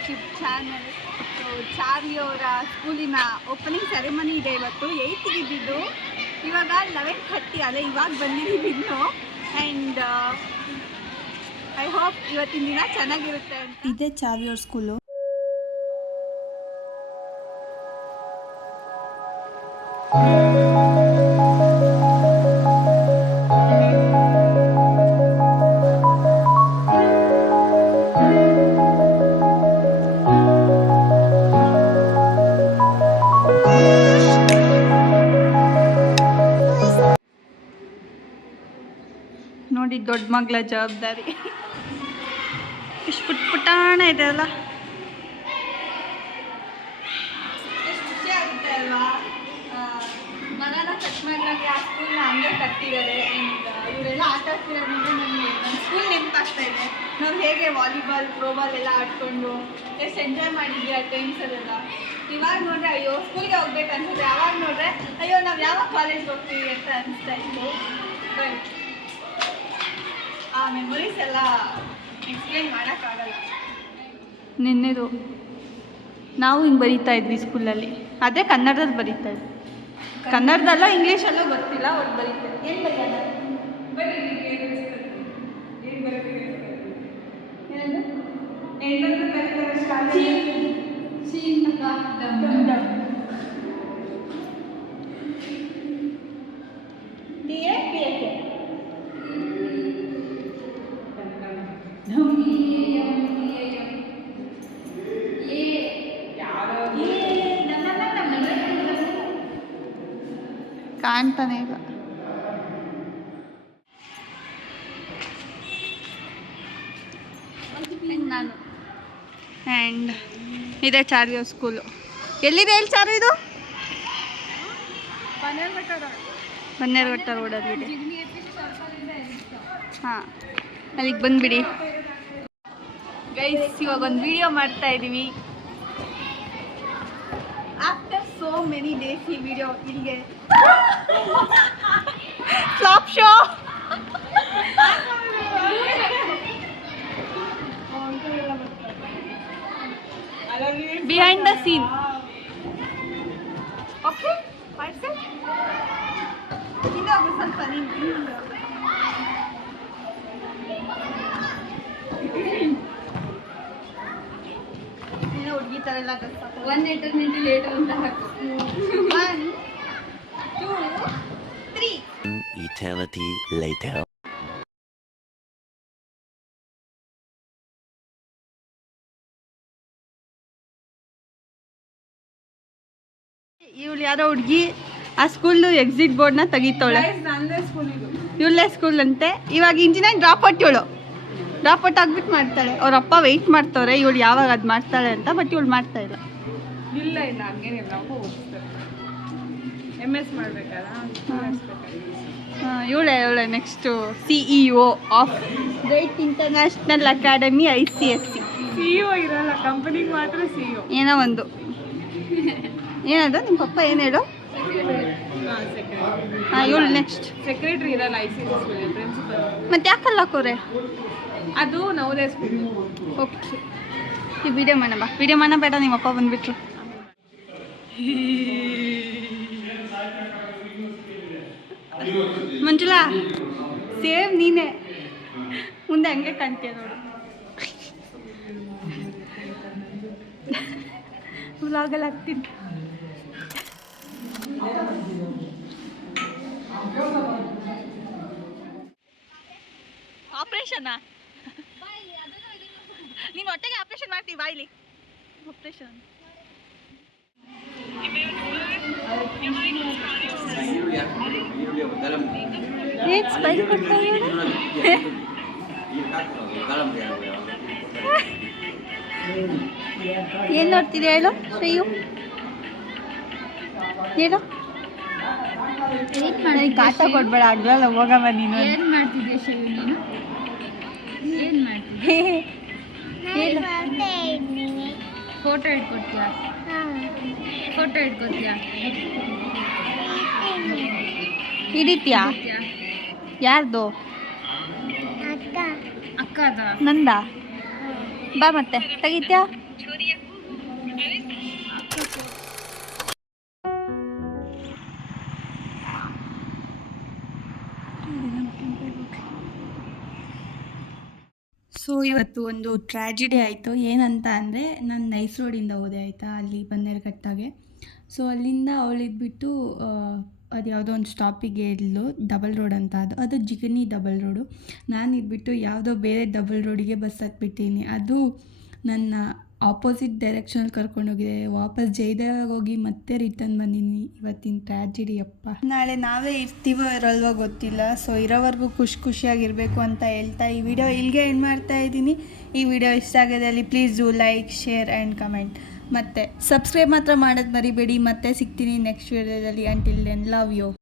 YouTube channel so Charvi ಅವರ ಸ್ಕೂಲಿನ opening ceremony ಇದೆ ಇವತ್ತು ಏಯ್ತಿಗೆ ಇದ್ದಿದ್ದು ಇವಾಗ ಲೆವೆನ್ ಥರ್ಟಿ ಅದೇ, ಇವಾಗ ಬಂದಿದ್ದೀವಿ ಇನ್ನು. ಆ್ಯಂಡ್ ಐ ಹೋಪ್ ಇವತ್ತಿನ ದಿನ ಚೆನ್ನಾಗಿರುತ್ತೆ ಅಂತ. ಇದೇ ಚಾವಿ ಅವ್ರ ಸ್ಕೂಲು ನೋಡಿ ದೊಡ್ಡ ಮಗಳ ಜವಾಬ್ದಾರಿ. ಇಷ್ಟು ಪುಟ್ ಪುಟಾಣ ಇದೆ ಅಲ್ಲ. ಮರನ ಕಟ್ ಮಾಡಿದಾಗ ಆ ಸ್ಕೂಲ್ನ ಹಂಗೆ ಕಟ್ಟಿದ್ದಾರೆ. ಇವರೆಲ್ಲ ಆಟ ಆಡ್ತಿರೋದು ನನಗೆ ನನ್ನ ಸ್ಕೂಲ್ ನೆನಪಾಗ್ತಾ ಇದೆ. ನಾವು ಹೇಗೆ ವಾಲಿಬಾಲ್ ಥ್ರೋಬಾಲ್ ಎಲ್ಲ ಆಡ್ಕೊಂಡು ಎಷ್ಟು ಎಂಜಾಯ್ ಮಾಡಿದ್ವಿ ಆ ಟೈಮ್ಸಲ್ಲೆಲ್ಲ ಇವಾಗ ನೋಡ್ರೆ, ಅಯ್ಯೋ ಸ್ಕೂಲ್ಗೆ ಹೋಗ್ಬೇಕು ಅನ್ಸುತ್ತೆ. ಯಾವಾಗ ನೋಡ್ರೆ, ಅಯ್ಯೋ, ನಾವು ಯಾವಾಗ ಕಾಲೇಜ್ಗೆ ಹೋಗ್ತೀವಿ ಅಂತ ಅನಿಸ್ತಾ ಇತ್ತು ಆ ಮೆಮೊರೀಸ್ ಎಲ್ಲ ಎಕ್ಸ್ಪ್ಲೇನ್ ಮಾಡೋಕ್ಕಾಗಲ್ಲ. ನಿನ್ನೆದು. ನಾವು ಹಿಂಗೆ ಬರೀತಾ ಇದ್ವಿ ಸ್ಕೂಲಲ್ಲಿ. ಅದೇ ಕನ್ನಡದಲ್ಲಿ ಬರೀತಾ ಇದ್ವಿ. ಕನ್ನಡದಲ್ಲ ಇಂಗ್ಲೀಷಲ್ಲೂ ಗೊತ್ತಿಲ್ಲ ಅವ್ರು ಬರೀತಾರೆ. ಏನು ಬರೆಯೋಣ ಡಿ ಕಾಣ್ತಾನೆ ಇಲ್ಲ ನಾನು ಆ್ಯಂಡ್ ಇದೆ ಚಾರ್ಯೋ ಸ್ಕೂಲು. ಎಲ್ಲಿದೆ ಎಲ್ಲಿ ಚಾರು ಇದು? ಬನ್ನೇರುಘಟ್ಟ ರೋಡಲ್ಲಿದೆ. ಹಾಂ. ಅಲ್ಲಿಗೆ ಬಂದುಬಿಡಿ. ಗೈಸ್ ಇವಾಗ ಒಂದು ವಿಡಿಯೋ ಮಾಡ್ತಾ ಇದ್ದೀವಿ ಆಫ್ಟರ್ ಸೋ ಮೆನಿ ಡೇಸ್ ಈ ವಿಡಿಯೋ ಇಲ್ಲಿಗೆ flop show behind the scene okay ಹಿಂದೆ ಹೋಗು ಸ್ವಲ್ಪ ನೀನು ಹಿಂದೆ ಹೋಗು. ನೀನು ಹುಡುಗಿ ತರ ಎಲ್ಲ ಡ್ರೆಸ್ ಒನ್ ಏಟರ್ ನಿಂತು ಲೇಟರ್ ಅಂತ ಹಾಕು one two three Eternity later. ಇವಳು ಯಾರೋ ಹುಡುಗಿ ಆ ಸ್ಕೂಲ್ದು ಎಕ್ಸಿಟ್ ಬೋರ್ಡ್ನ ತೆಗಿತಾಳೆ ಇವಳೇ ಸ್ಕೂಲ್ ಅಂತೆ. ಇವಾಗ ಇಂಜಿನಿಯರಿಂಗ್ ಡ್ರಾಪ್ ಔಟ್ ಇವಳು. ಡ್ರಾಪ್ ಔಟ್ ಆಗ್ಬಿಟ್ಟು ಮಾಡ್ತಾಳೆ. ಅವ್ರ ಅಪ್ಪ ವೆಯ್ಟ್ ಮಾಡ್ತವ್ರೆ ಇವಳು ಯಾವಾಗ ಅದು ಮಾಡ್ತಾಳೆ ಅಂತ ಬಟ್ ಇವಳು ಮಾಡ್ತಾ ಇಲ್ಲ. ಇಲ್ಲ ಇಲ್ಲ ಹಂಗೇನಿಲ್ಲ ಎಂ ಎಸ್ ಮಾಡ್ಬೇಕಲ್ಲ ಇವಳೆ ಇವಳೆ next C E O of great international academy I C S C CEO ಇರಲ್ಲ ಕಂಪನಿಗೆ ಮಾತ್ರ ಸಿಇಒ ಏನೋ ಒಂದು. ಏನದು? ನಿಮ್ಮ ಪಪ್ಪ ಏನು ಹೇಳು? ಹಾಂ ಇವಳು ನೆಕ್ಸ್ಟ್ ಸೆಕ್ರೆಟರಿ ಇರಲ್ಲ ಐ ಸಿ ಪ್ರಿನ್ಸಿಪಲ್ ಮತ್ತೆ ಯಾಕಲ್ಲ ಅದು ನವೋದಯ ಸ್ಕೂಲ್ ಓಕೆ ಈ ವಿಡಿಯೋ ಮನೆ ಬಾ. ವಿಡಿಯೋ ಮನೆ ಬೇಡ ನಿಮ್ಮ ಅಪ್ಪ ಬಂದ್ಬಿಟ್ರು. ಮಂಜುಳಾ ಸೇಮ್ ನೀನೆ. ಮುಂದೆ ಹಂಗೆ ಕಾಣ್ತೀಯ ನೋಡು. ವ್ಲಾಗಲ್ಲಿ ಹಾಕ್ತೀನಿ. ಆಪ್ರೇಷನಾ ನೀನು ಹೊಟ್ಟೆಗೆ ಆಪರೇಷನ್ ಮಾಡ್ತೀವಿ ಬಾಯ್ಲಿ ಆಪ್ರೇಷನ್ ಏನ್ ಸ್ಪೈಕ್ ಕೊಡ್ತಾ ಏನು ನೋಡ್ತಿದೆ ಹೇಳು, ಶ್ರೀಯು? ಹೇಳು. ನನಗೆ ಕಾಟ ಕೊಡ್ಬೇಡ ಆಗ್ಲಲ್ಲ ಹೋಗಮ್ಮ ನೀನು. ಏನ್ ಮಾಡ್ತಿದ್ದೆ ಶಿವ ನೀನು? ಏನ್ ಮಾಡ್ತಿದ್ದೆ ಫೋಟೋ ಇಟ್ಕೊಡ್ತೀಯಾ? ಫೋಟೋ ಇಟ್ಕೊತೀಯ ಹಿಡಿತ್ಯಾ? ಯಾರ್ದು? ಅಕ್ಕದ? ನಂದ? ಬಾ ಮತ್ತೆ. ತೆಗಿತ್ಯಾ? ಸೊ ಇವತ್ತು ಒಂದು ಟ್ರ್ಯಾಜಿಡಿ ಆಯಿತು. ಏನಂತ ಅಂದರೆ, ನಾನು ನೈಸ್ ರೋಡಿಂದ ಹೋದೆ ಆಯಿತಾ, ಅಲ್ಲಿ ಬನ್ನೇರುಘಟ್ಟಾಗೆ ಸೊ ಅಲ್ಲಿಂದ ಅವಳಿದ್ಬಿಟ್ಟು ಅದು ಯಾವುದೋ ಒಂದು ಸ್ಟಾಪಿಗೆ ಇರಲು ಡಬಲ್ ರೋಡ್ ಅಂತ. ಅದು ಅದು ಜಿಗನಿ ಡಬಲ್ ರೋಡು ನಾನು ಇದ್ಬಿಟ್ಟು ಯಾವುದೋ ಬೇರೆ ಡಬಲ್ ರೋಡಿಗೆ ಬಸ್ ಹತ್ಬಿಟ್ಟಿನಿ. ಅದು ನನ್ನ ಆಪೋಸಿಟ್ ಡೈರೆಕ್ಷನಲ್ಲಿ ಕರ್ಕೊಂಡೋಗಿದೆ ವಾಪಸ್ ಜೈದೇವಾಗ ಹೋಗಿ ಮತ್ತೆ ರಿಟರ್ನ್ ಬಂದೀನಿ ಇವತ್ತಿನ ಟ್ರ್ಯಾಜಿಡಿ ಅಪ್ಪ ನಾಳೆ ನಾವೇ ಇರ್ತೀವೋ ಇರಲ್ವೋ ಗೊತ್ತಿಲ್ಲ. ಸೊ ಇರೋವರೆಗೂ ಖುಷಿ ಖುಷಿಯಾಗಿರಬೇಕು ಅಂತ ಹೇಳ್ತಾ ಈ ವಿಡಿಯೋ ಇಲ್ಲಿಗೆ ಎಂಡ್ ಮಾಡ್ತಾ ಇದ್ದೀನಿ. ಈ ವಿಡಿಯೋ ಇಷ್ಟ ಆಗೋದಲ್ಲಿ please do like share and comment ಮತ್ತು ಸಬ್ಸ್ಕ್ರೈಬ್ ಮಾತ್ರ ಮಾಡೋದು ಮರಿಬೇಡಿ. ಮತ್ತೆ ಸಿಗ್ತೀನಿ ನೆಕ್ಸ್ಟ್ ವಿಡಿಯೋದಲ್ಲಿ ಅಂಟಿಲ್ ದೆನ್ ಲವ್ ಯು